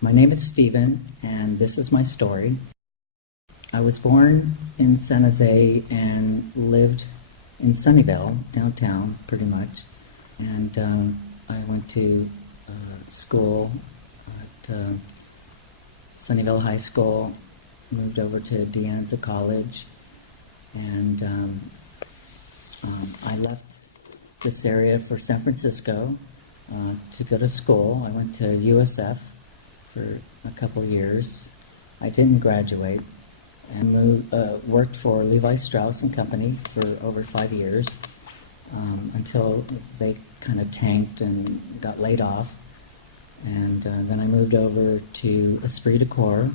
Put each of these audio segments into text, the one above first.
My name is Stephen, and this is my story. I was born in San Jose and lived in Sunnyvale, downtown, pretty much. And I went to school at Sunnyvale High School, moved over to De Anza College, and I left this area for San Francisco to go to school. I went to USF for a couple years. I didn't graduate and worked for Levi Strauss & Company for over 5 years until they kind of tanked and got laid off. And then I moved over to Esprit de Corps.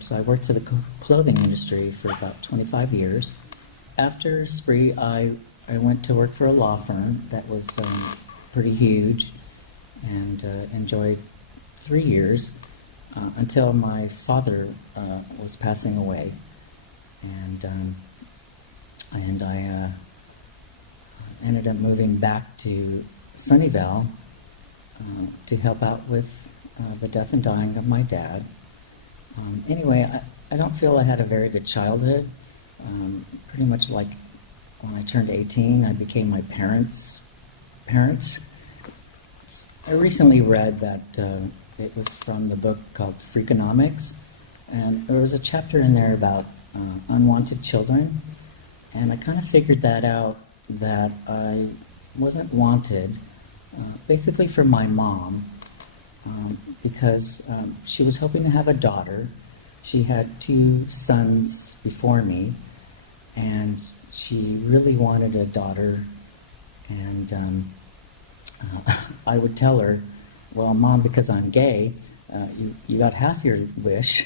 So I worked for the clothing industry for about 25 years. After Esprit, I went to work for a law firm that was pretty huge, and enjoyed 3 years until my father was passing away, and I ended up moving back to Sunnyvale to help out with the death and dying of my dad. Anyway, I don't feel I had a very good childhood. Pretty much like when I turned 18, I became my parents' parents. I recently read that it was from the book called Freakonomics, and there was a chapter in there about unwanted children, and I kind of figured that out, that I wasn't wanted, basically for my mom, because she was hoping to have a daughter. She had 2 sons before me, and she really wanted a daughter, and I would tell her, well, Mom, because I'm gay, you got half your wish,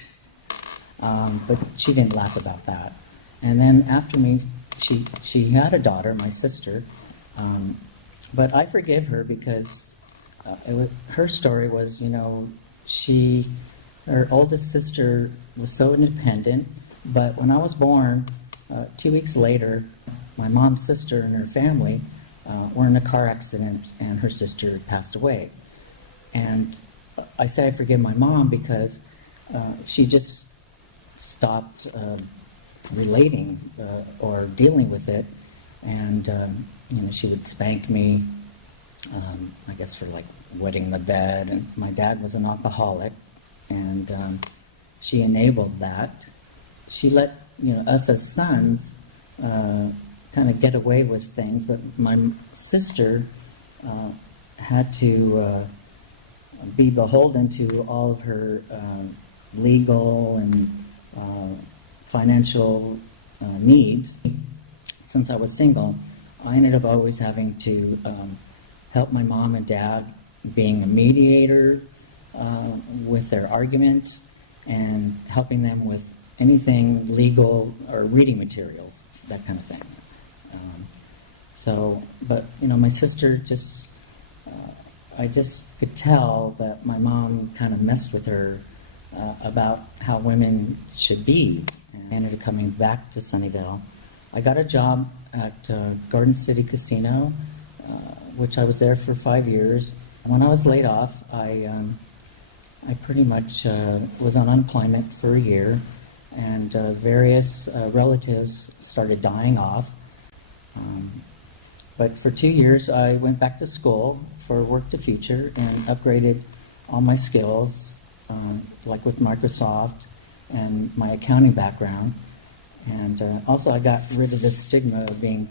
but she didn't laugh about that. And then after me, she had a daughter, my sister, but I forgive her because her story was, her oldest sister was so independent, but when I was born, 2 weeks later, my mom's sister and her family were in a car accident, and her sister passed away. And I say I forgive my mom because she just stopped relating or dealing with it, and she would spank me, I guess for like wetting the bed. And my dad was an alcoholic, and she enabled that. She let us as sons kind of get away with things, but my sister had to be beholden to all of her legal and financial needs. Since I was single, I ended up always having to help my mom and dad, being a mediator with their arguments, and helping them with anything legal or reading materials, that kind of thing. But my sister just, I just could tell that my mom kind of messed with her about how women should be. And I ended up coming back to Sunnyvale. I got a job at Garden City Casino, which I was there for 5 years. When I was laid off, I pretty much was on unemployment for a year, and various relatives started dying off. But for 2 years, I went back to school for Work to Future and upgraded all my skills, like with Microsoft and my accounting background. And also I got rid of the stigma of being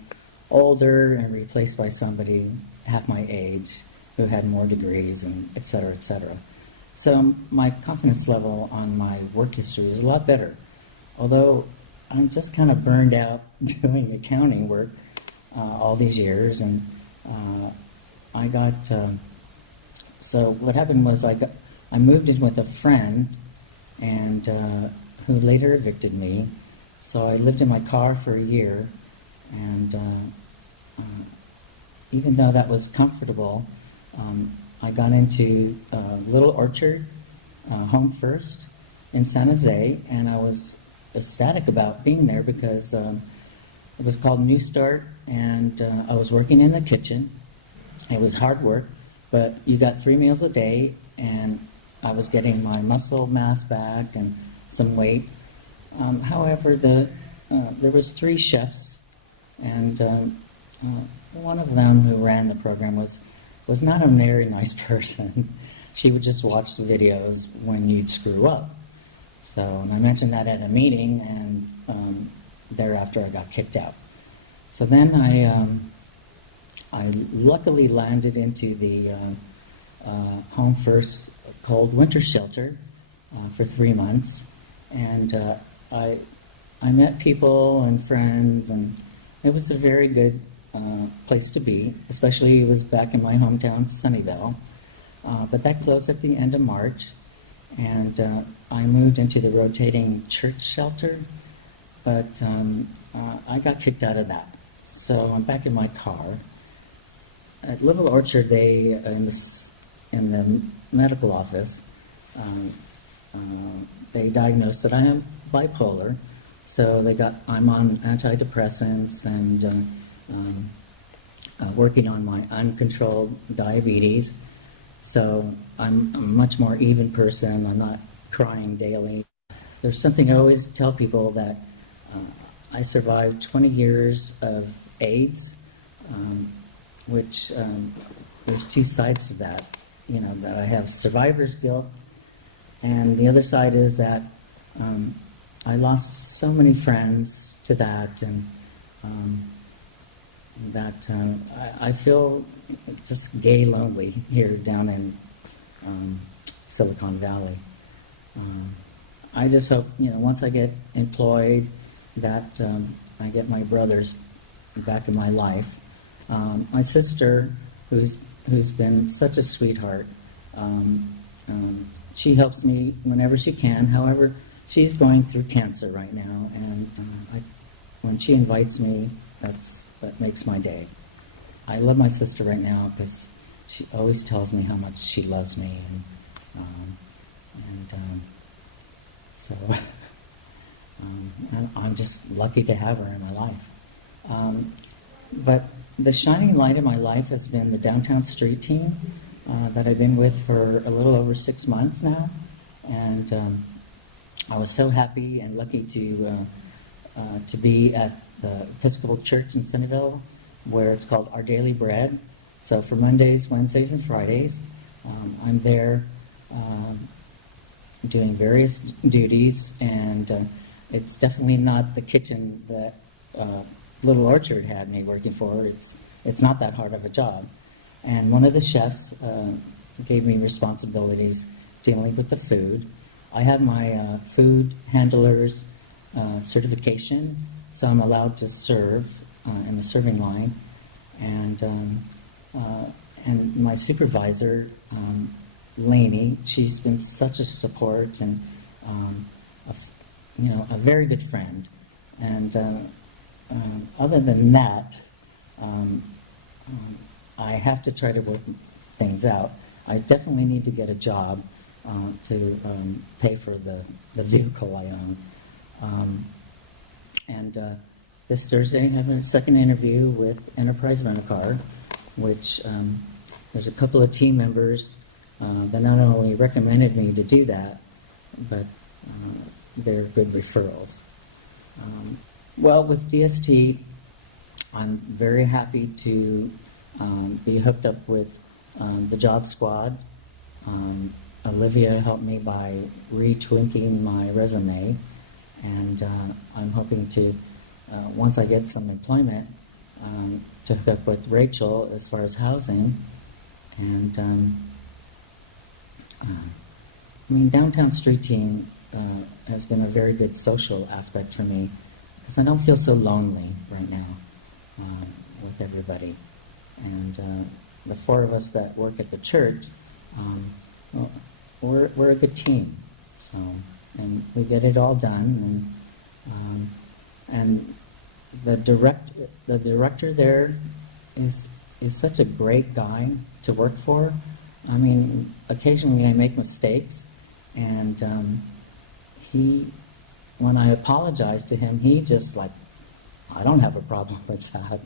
older and replaced by somebody half my age who had more degrees, and et cetera, et cetera. So my confidence level on my work history is a lot better. Although I'm just kind of burned out doing accounting work all these years, and I got, so what happened was I moved in with a friend, and who later evicted me. So I lived in my car for a year, and even though that was comfortable, I got into Little Orchard, Home First in San Jose, and I was ecstatic about being there because it was called New Start, and I was working in the kitchen. It was hard work, but you got 3 meals a day, and I was getting my muscle mass back and some weight. However, there was 3 chefs, and one of them who ran the program was not a very nice person. She would just watch the videos when you'd screw up. So, and I mentioned that at a meeting, and thereafter I got kicked out. So then I luckily landed into the Home First cold winter shelter for 3 months, and I met people and friends, and it was a very good place to be, especially it was back in my hometown, Sunnyvale. But that closed at the end of March, and I moved into the rotating church shelter, but I got kicked out of that. So I'm back in my car. At Little Orchard, they in the medical office, they diagnosed that I am bipolar. So I'm on antidepressants and working on my uncontrolled diabetes. So I'm a much more even person. I'm not crying daily. There's something I always tell people, that I survived 20 years of AIDS, which there's 2 sides to that. That I have survivor's guilt, and the other side is that I lost so many friends to that, and that I feel just gay lonely here down in Silicon Valley. I just hope, once I get employed, that I get my brothers back in my life. My sister, who's been such a sweetheart, she helps me whenever she can. However, she's going through cancer right now, and when she invites me, that makes my day. I love my sister right now because she always tells me how much she loves me, so I'm just lucky to have her in my life. But the shining light in my life has been the downtown street team that I've been with for a little over 6 months now, and I was so happy and lucky to be at the Episcopal Church in Sunnyvale, where it's called Our Daily Bread. So for Mondays, Wednesdays, and Fridays, I'm there doing various duties, and it's definitely not the kitchen that Little Orchard had me working for. It's not that hard of a job. And one of the chefs gave me responsibilities dealing with the food. I have my food handler's certification, so I'm allowed to serve in the serving line. And my supervisor, Lainey, she's been such a support and a very good friend. And other than that, I have to try to work things out. I definitely need to get a job to pay for the vehicle I own. And this Thursday, I have a second interview with Enterprise Rent-A-Car, which there's a couple of team members that not only recommended me to do that, but they're good referrals. Well, with DST, I'm very happy to be hooked up with the job squad. Olivia helped me by retwinking my resume, and I'm hoping to, once I get some employment, to hook up with Rachel as far as housing. And downtown street team has been a very good social aspect for me, because I don't feel so lonely right now with everybody. And the 4 of us that work at the church, we're a good team. So, and we get it all done. And the director there is such a great guy to work for. Occasionally I make mistakes, and when I apologize to him, he just I don't have a problem with that.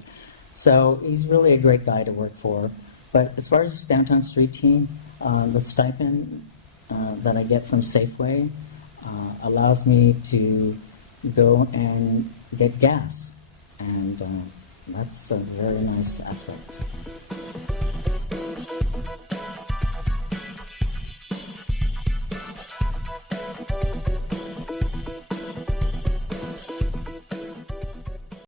So he's really a great guy to work for. But as far as downtown street team, the stipend that I get from Safeway allows me to go and get gas, and that's a very nice aspect.